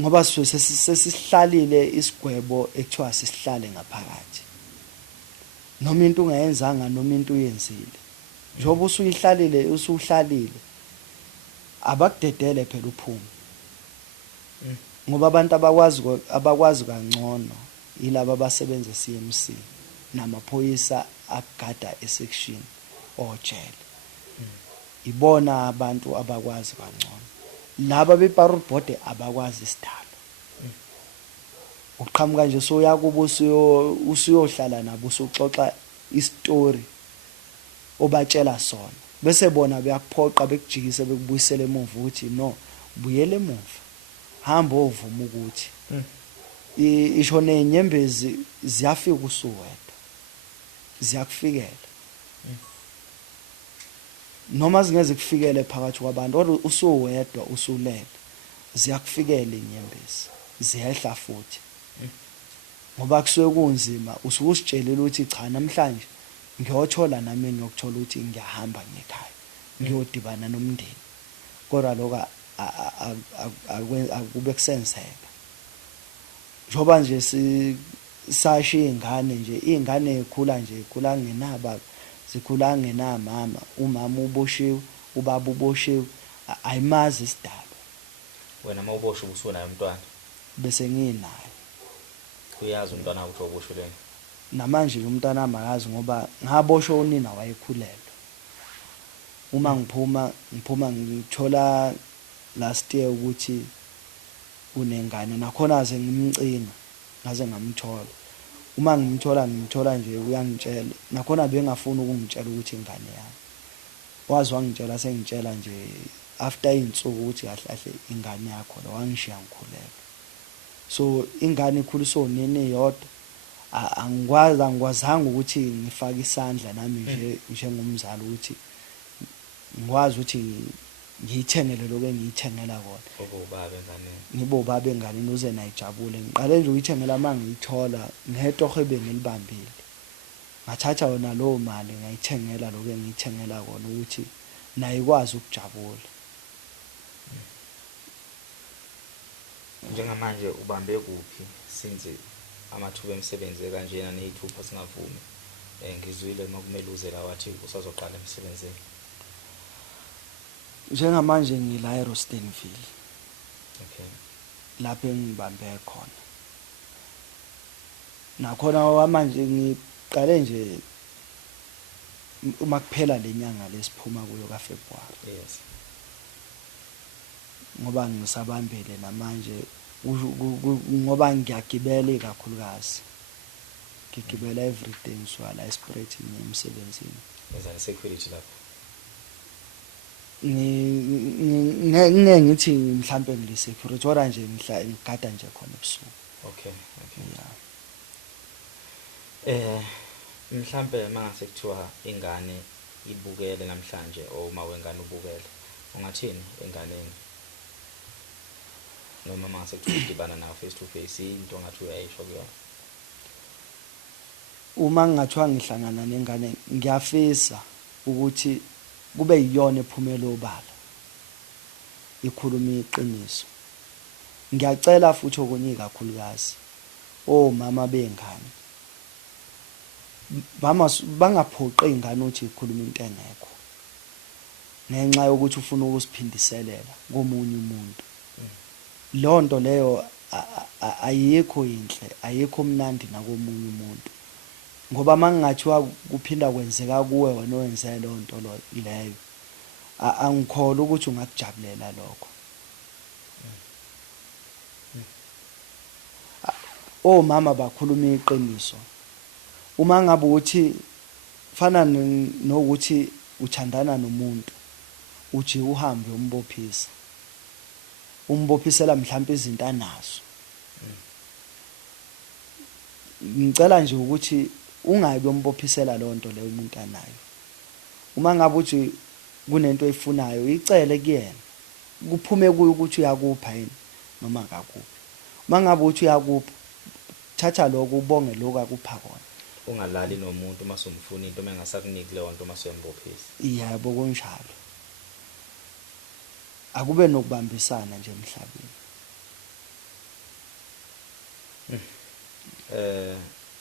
ngoba sesihlalile isigwebo ekuthiwa sisihlale ngaphakathi noma into ungayenzanga noma into uyenzile njengoba usuyihlalile abakudedele phela uphume ngoba abantu abakwazi kangcono yilabo abasebenza eCMC namaphoyisa agada esection ojele ibona abantu abakwazi kangcono laba beparole board abakwazi isidalo uqhamuka nje soyakubo usuyohlala nabo usuxoxa istory obatshela sona bese bona beyakuphoqa bekujikise bekubuyisela emuva ukuthi no buyele emuva hamba ovuma ukuthi isho nenyembezi ziyafika usuwedwa ziyakufikela noma zingeze kufikele phakathi kwabantu kodwa usuwedwa usulele ziyakufikela inyembezi ziyehla futhi ngoba kusuke kunzima ususitshelela ukuthi cha namhlanje ngiyothola nami ngiyokuthola ukuthi ngiyahamba ngekhaya ngiyodibana nomndeni kodwa lokho akube kusenzeka njoba nje sisashiya ingane ikhula ngenaba zikhula ngenamama umama uboshiwe ubaba uboshiwe ayimazi isidalo wena mawuboshwe usunayo umntwana bese nginaye. Uyazi umntwana ukuthi okusho lena? Namanje umntana makazi ngoba ngaboshwa unina wayekhulelwe. Uma ngiphuma ngithola last year ukuthi unengane nakhona aze ngimcinga ngaze ngamthola. Uma ngimthola nje uyangitshela nakhona bengafuni ukungitshela ukuthi ingane yami. Wazi wangitshela sengitshela nje after insuku ukuthi kahle ingane yakho lo wangishiya ngikhulelwe. So ingane ikhuliswa unene yodwa angikwazanga ukuthi ngifake isandla nami njengomzali ukuthi ngikwazi ukuthi ngiyithengele lokho engiyithengela kona. Ubaba engane. Ngibo baba engane uze nayijabule. Ngiqale nje ukuyithengela mangiyithola ngehetoho ebengilibambile. Ngathatha wona lo mali ngayithengela lokho engiyithengela kona ukuthi naye ikwazi ukujabula. Njengamanje ubambe kuphi since amathuba emisebenzi kanjena nezithupha singavumi? Ngizwile makumele uze la wathi usazoqala emsebenzini. Njengamanje ngila eRostenville. Okay. Lapho engibambe khona. Nakhona manje ngiqale nje uma kuphela lenyanga lesiphuma kuyo kaFebruary. Yes. Ngoba ngisabambele namanje ngoba ngiyagibela kakhulukazi. Ngigibela everyday ngiswala eSpirit emsebenzini. Yenza security lapho. Ngeke ngithi mhlambe ngisecurity kodwa nje ngigada nje khona ebusuku. Okay. Yeah. Mhlambe mangase kuthiwa ingane ibukele namhlanje uma wengane ubukele, ungathini enganeni? Noma mangase kuthiwa udibana nayo face to face into ongathi uyayisho kuyona? Uma ngingathiwa ngihlangana nengane ngiyafisa ukuthi kube yiyona ephumela obala. Ikhuluma iqiniso. Ngiyacela futhi okunye kakhulukazi omama bengane bangaphoqe ingane ukuthi ikhuluma into engekho. Ngenxa yokuthi ufuna ukusiphindiselela komunye umuntu. Lonto leyo ayikho inhle, ayikho mnandi nakomunye umuntu. Ngoba mangingathiwa kuphinda kwenzeka kuwe wena owenze lonto leyo angikholwa ukuthi ungakujabulela lokho. Omama bakhuluma iqiniso. Uma ngabe uthi fana nokuthi uthandana nomuntu uthi uhambe umbophisa. Umbophisela mhlawumbe izinto anazo. Ngicela nje ukuthi ungabe umbophisela lonto leyo umuntu anayo. Uma ngabe uthi kunento eyifunayo icele kuyena. Kuphume kuyo ukuthi uyakupha yini noma akakuphi. Uma ngabe uthi uyakupha thatha lokho ubonge lokho akupha kona. Ungalali nomuntu masumfuna into mengasakuniki leyo nto masuyembophisa. Yebo konjalo. Akube nokubambisana nje emhlabeni.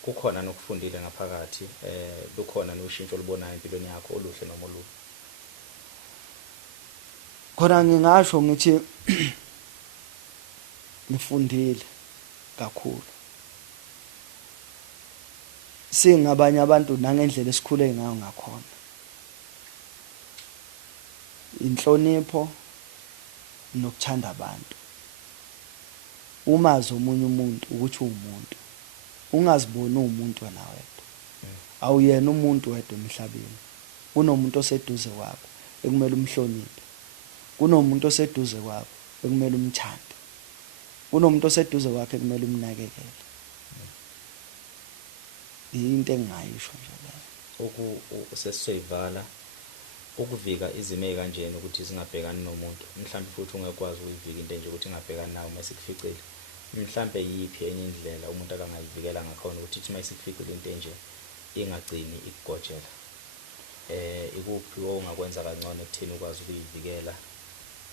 Kukhona nokufundile ngaphakathi, lukhona noshintsho olubonayo empilweni yakho oluhle noma olubi? Khona ngingasho ngithi ngifundile kakhulu. Singabanye abantu nangendlela esikhule ngayo ngakhona. Inhlonipho nokuthanda abantu. Umazi omunye umuntu ukuthi umuntu. Ungaziboni umuntu wena wedwa. Awuyena umuntu wedwa emhlabeni. Kunomuntu oseduze kwakho ekumele umhloniphe. Kunomuntu oseduze kwakho ekumele umthande. Kunomuntu oseduze kwakho ekumele umnakekele. Into engayisho nje leyo. Sesiyivala ukuvika izimo ezikanjena ukuthi singabhekani nomuntu. Mhlawumbe futhi ungekwazi ukuyivika into nje ukuthi ingabhekani nawe masikuficile. Mhlawumbe yipi enye indlela umuntu akangayivikela ngakhona ukuthi uma isikuficile into nje ingagcini ikugojela. Ikuphi ongakwenza kangcono ekutheni ukwazi ukuyivikela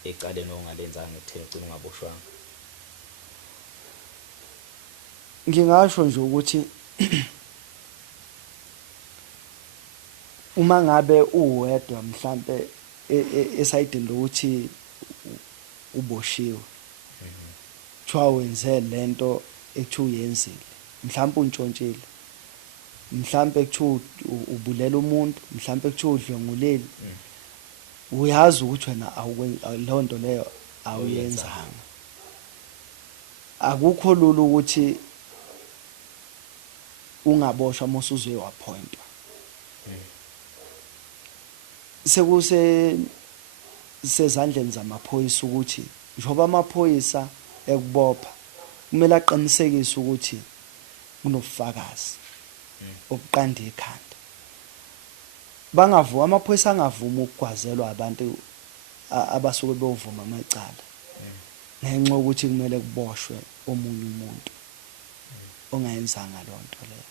ecaleni ongalenzanga ekutheni ugcine ungaboshwanga? Ngingasho nje ukuthi uma ngabe uwedwa mhlambe esayidini lokuthi uboshiwe. kuthiwa wenze lento ekuthiwa uyenzile, mhlawumbe untshontshile, mhlawumbe kuthiwa ubulela umuntu, mhlawumbe kuthiwa udlwengulile, uyazi ukuthi wena leyo nto leyo awuyenzanga. Akukho lula ukuthi ungaboshwa uma usuzwe waphointwa. Sezandleni zamaphoyisa ukuthi njengoba amaphoyisa ekubopha kumele aqinisekise ukuthi kunobufakazi obuqanda ikhanda. Amaphoyisa angavuma ukugwazelwa abantu abasuke bevuma amacala ngenxa yokuthi kumele kuboshwe omunye umuntu ongayenzanga lo nto leyo.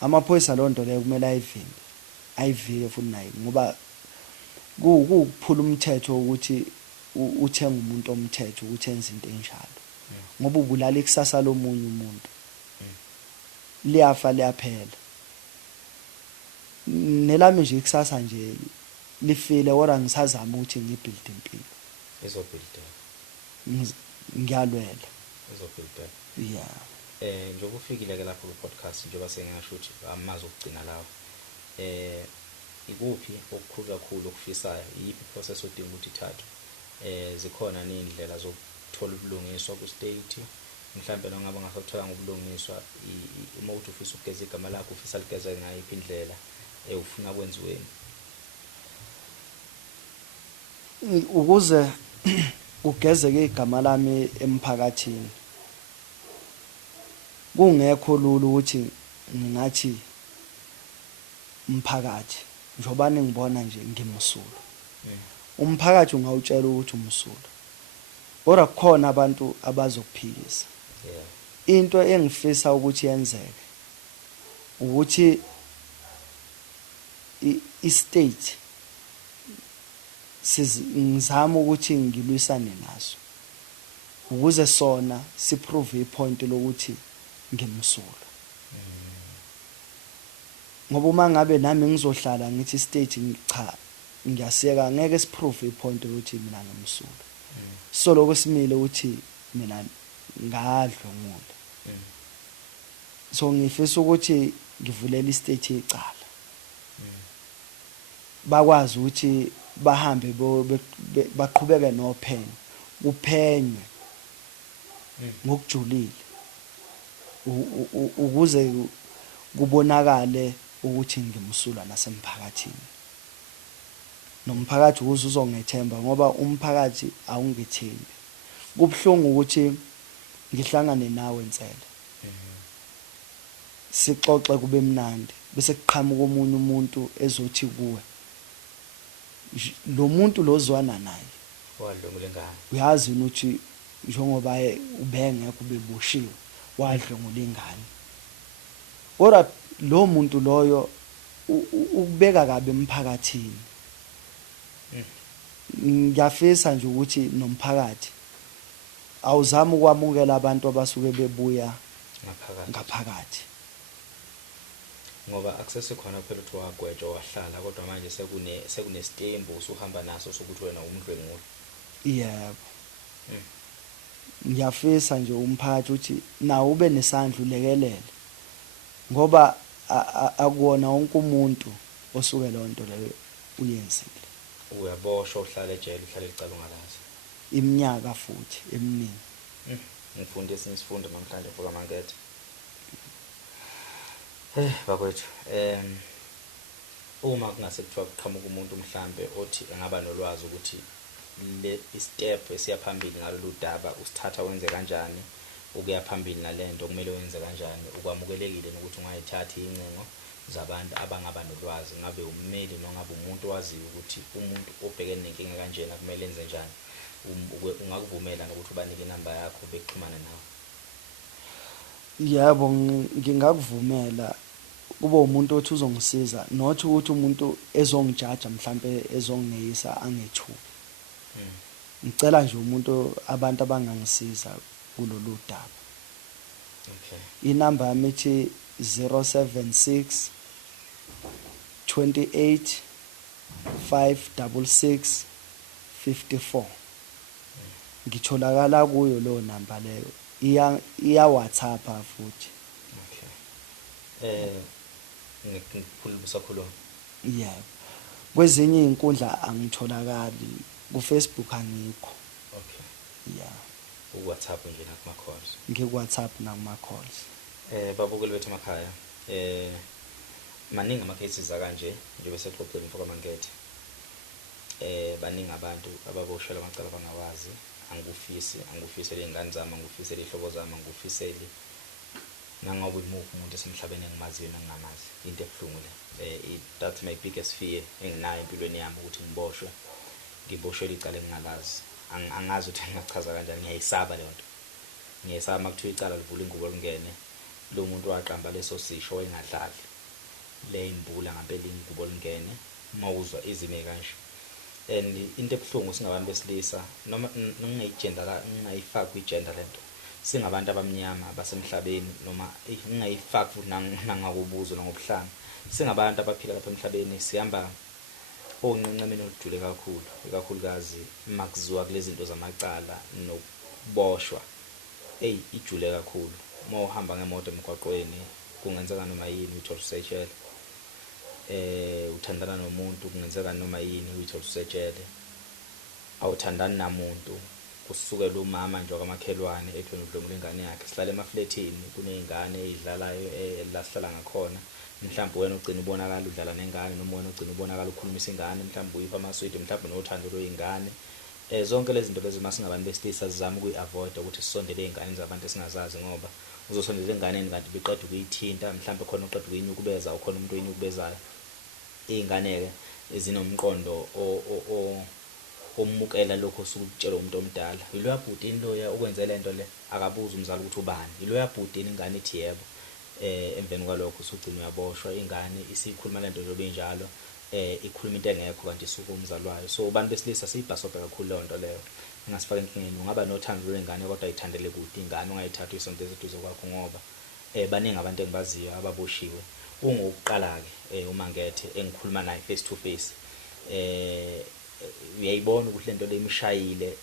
Amaphoyisa lo nto leyo kumele ayivike futhi naye ngoba kuphula umthetho ukuthi uthenga umuntu omthetho ukuthi enze into enjalo, ngoba ubulala ikusasa lomunye umuntu. Liyafa liyaphela, nelami nje ikusasa nje lifile, kodwa ngisazama ukuthi ngibuild impilo. Ngiyalwela. Yeah. Njengoba ufikile ke lapho ku-podcast, njengoba sengasho ukuthi amazi okugcina lawo, ikuphi okukhulu kakhulu okufisayo? Iyiphi process odinga ukuthi ithathwe? Zikhona n'indlela zokuthola ubulungiswa ku-state, mhlawumbe noma ungasatholanga ubulungiswa, uma uthi ufisa ukugeza igama lakho ufisa ligeze ngayiphi indlela ufuna kwenziweni? Ukuze ugezeke igama lami emphakathini, kungekho lula ukuthi ngingathi umphakathi njengoba ngibona nje ngimsulu. Umphakathi ungawutshela ukuthi umsulu, kodwa kukhona abantu abazokuphikisa. Into engifisa ukuthi yenzeke ukuthi i-state ngizama ukuthi ngilwisane naso ukuze sona siprove ipoint lokuthi ngimsulu. Ngoba uma ngabe nami ngizohlala ngithi state cha ngiyaseka, ngeke siprove ipoint ukuthi mina ngimsulu. So lokho simile ukuthi mina ngadlongula. So ngifisa ukuthi ngivulele istate icala, bakwazi ukuthi bahambe baqhubeke nophenyo, kuphenywe ngokujulile ukuze kubonakale ukuthi ngimsulwa nasemphakathini. Nomphakathi ukuze uzongethemba ngoba umphakathi awungithembi. Kubhlungu ukuthi ngihlangane nawe Ntsele, sixoxe kube mnandi bese kuqhamuka omunye umuntu ezothi kuwe lo muntu lozwana naye wadlongula ingane, uyazi ukuthi njengoba ubengekho ubeboshiwe wadlongula ingane. Ora lo muntu loyo ukubeka kabi emphakathini. Ngiyafisa nje ukuthi nomphakathi awuzama ukwamukela abantu abasuke bebuya ngaphakathi, ngoba akusese khona phela ukuthi wagwetshwa wahlala, kodwa manje sekunestembu usuhamba naso sokuthi wena umdlwenguli. Yebo. Ngiyafisa nje umphakathi ukuthi nawo ube nesandla ulekelele, ngoba akuwona wonke umuntu osuke lo nto leyo uyenzile. Uyaboshwa uhlale ejele, uhlale licala ungalazi iminyaka futhi eminingi. Ngifunde esinye isifundo namhlanje fuka mankethe. Bakwethu, uma kungase kuthiwa kuqhamuka umuntu mhlambe othi engaba nolwazi ukuthi le step esiya phambili ngalolu daba usithatha wenze kanjani, ukuya phambili nalento kumele wenze kanjani, ukwamukelekile ukuthi ungayithatha incengo zabantu abangaba nolwazi, ngabe ummeli noma ngabe umuntu owaziyo ukuthi umuntu obhekene nenkinga kanjena kumele enze njani, ungakuvumela nokuthi ubanike inamba yakho bexhumane nawe? Yebo, ngingakuvumela kube umuntu othi uzongisiza, not ukuthi umuntu ezongijaja mhlambe ezongiyisa angethuki. Ngicela nje umuntu abantu abangangisiza kulolu daba. Okay. Inamba yami ethi 076 28 566 54. ngitholakala kuyo lo number leyo, iya WhatsApp futhi. Okay. Ngikhuluma. Yeah. Kwezinye izinkundla angitholakali, ku-Facebook angikho. Okay. Yeah. WhatsApp nje nakuma calls. Ngi-WhatsApp nakuma calls. Babukeli bethu emakhaya. Maningi ama cases akanje njengoba sexoxeni mfoka Mankethe. Baningi abantu ababoshela amacala bangawazi. Angikufiseli ingane zami, angikufiseli ihlobo zami, angikufiseli nangoba imuphi umuntu esemhlabeni engimaziyo nangingamazi. Into ebuhlungu le. That's my biggest fear enginayo empilweni yami ukuthi ngiboshwe icala engingalazi. Angazi ukuthi ngingachaza kanjani, ngiyayisaba le nto. Ngiyayisaba makuthiwa icala livula ingubo lingene, lo muntu waqamba leso sisho engadlali. Le imbula ngempela ingubo lingene mawuzwa izime kanje. And into ebuhlungu singabantu besilisa noma ngingayifaki igender lento. Singabantu abamnyama abasemhlabeni noma ngingayifaki futhi nangakubuzo nangobuhlanga. Singabantu abaphila lapha emhlabeni sihamba onqenqemeni olujule kakhulu, ikakhulukazi makuziwa kulezi zinto zamacala nokuboshwa. Ijule kakhulu. Uma uhamba ngemoto emgwaqweni kungenzeka noma yini uthola usetshele. Uthandana nomuntu kungenzeka noma yini uthola usetshele. Awuthandani namuntu kusukela umama nje kwamakhelwane ephela udlomula ingane yakhe. Sihlala emafletini kunezingane ezidlalayo la sihlala ngakhona. Mhlawumbe wena ugcina ubonakala udlala nengane noma wena ugcina ubonakala ukhulumisa ingane, mhlawumbe uyipha amaswidi, mhlawumbe nothando lwezingane. Zonke lezi zinto lezi masingabantu besilisa sizama ukuyi-avoid ukuthi sisondele izingane zabantu esingazazi ngoba uzosondela enganeni kanti beqeda ukuyithinta, mhlawumbe khona uqeda ukuyinyukubeza, ukhona umuntu oyinyukubezayo. Izingane ke zinomqondo omukela lokho osukutshela umuntu omdala. Yiloya bhutini loya ukwenze lento le, akabuza umzali ukuthi ubani. Yiloya bhutini ingane ithi yebo. Emveni kwalokho usugcina uyaboshwa, ingane isikhuluma lento njengoba injalo, ikhuluma into engekho kanti isuka umzali wayo. So abantu besilisa siyibhasobhe kakhulu leyo nto leyo. Ngingasifaka enkingeni, ungaba nothando lwengane kodwa ayithandele kude ingane, ungayithatha uyisondeze eduze kwakho ngoba baningi abantu engibaziyo ababoshiwe. Ungokuqala ke uMankethe engikhuluma naye face to face. Uyayibona ukuthi lento le imshayile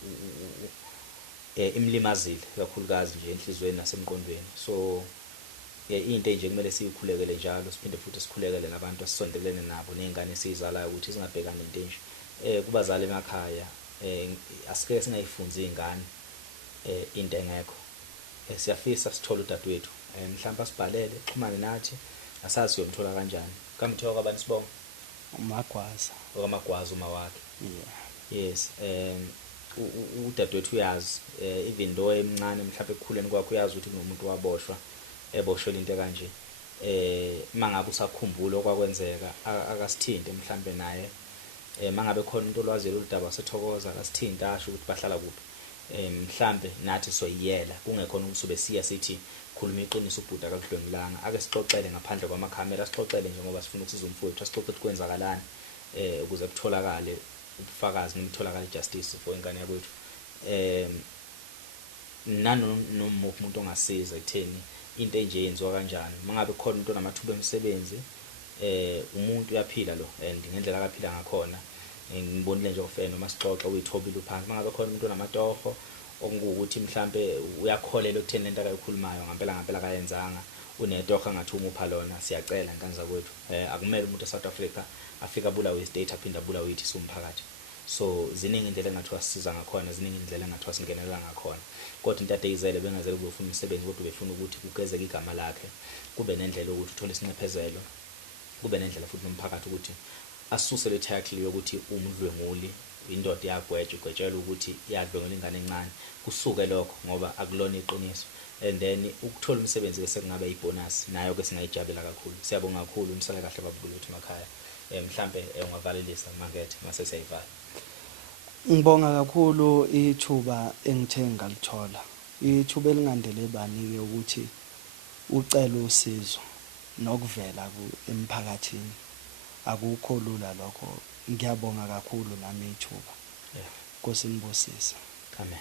imlimazile kakhulukazi nje enhlizweni nasemqondweni. So into nje kumele siyikhulekele njalo, siphinde futhi sikhulekele nabantu asisondelene nabo nezingane esizalayo ukuthi singabhekani nento nje. Kubazali emakhaya asike singayifunzi izingane into engekho. Siyafisa sithole udadewethu, mhlawumbe asibhalele, xhumane nathi, asazi siyomthola kanjani. Kambe uthiwa kwabani sibonga? uMagwaza. Okamagwaza uma wakhe. Yeah. Yes. Udadewethu uyazi even though emncane mhlawumbe ekukhuleni kwakho uyazi ukuthi kunomuntu waboshwa eboshwela into kanje. Mangabe usakhumbula okwakwenzeka akasithinte mhlawumbe naye. Mangabe khona into olwazela uludaba sethokoza akasithinte asho ukuthi bahlala kuphi. Mhlambe nathi soyiyela kungekhona usube siya sithi khuluma iqiniso ubhuda akudlwengilanga. Ake sixoxele ngaphandle kwamakhamera, sixoxele nje ngoba sifuna ukusiza umfowethu, sixoxe ukuthi kwenzakalani ukuze kutholakale ubufakazi noma itholakale justice for ingane yakwethu. Nanomuntu umuntu ongasiza ekutheni into enje yenziwa kanjani. Mangabe khona umuntu onamathuba emisebenzi, umuntu uyaphila lo and ngendlela akaphila ngakhona ngibonile nje ofena noma sixoxa uyithobile uphansi. Mangabe khona umuntu onamatoho okuwukuthi mhlambe uyakholela ukutheni lento akayikhulumayo ngempela akayenzanga, unetoho ngathi umupha lona, siyacela ingane zakwethu. Akumele umuntu eSouth Africa afika abulawe istate aphinda abulawe yithi somphakathi. So ziningi indlela engathiwa sisiza ngakhona, ziningi indlela engathiwa singenelela ngakhona. Kodwa into adeyizele bengazele ukufuna umsebenzi kodwa befuna ukuthi kugezeke igama lakhe, kube nendlela ukuthi uthole isincephezelo, kube nendlela futhi nomphakathi ukuthi asuse le title yokuthi umdlwenguli, indoda yagwetshela ukuthi yadlwengula ingane encane, kusuke lokho ngoba akulona iqiniso. And then ukuthola umsebenzi bese kungabe yibonus nayo ke singayijabula kakhulu. Siyabonga kakhulu, umsale kahle babukeli bethu emakhaya. Mhlambe ungavalelisa Mankethe mase siyayivala. Ngibonga kakhulu ithuba engithe ngalithola. Ithuba elingandele bani ukuthi ucela usizo nokuvela emphakathini. Akukho lula lokho. Ngiyabonga kakhulu nami ithuba. Yeah. Nkosi nibusise. Amen.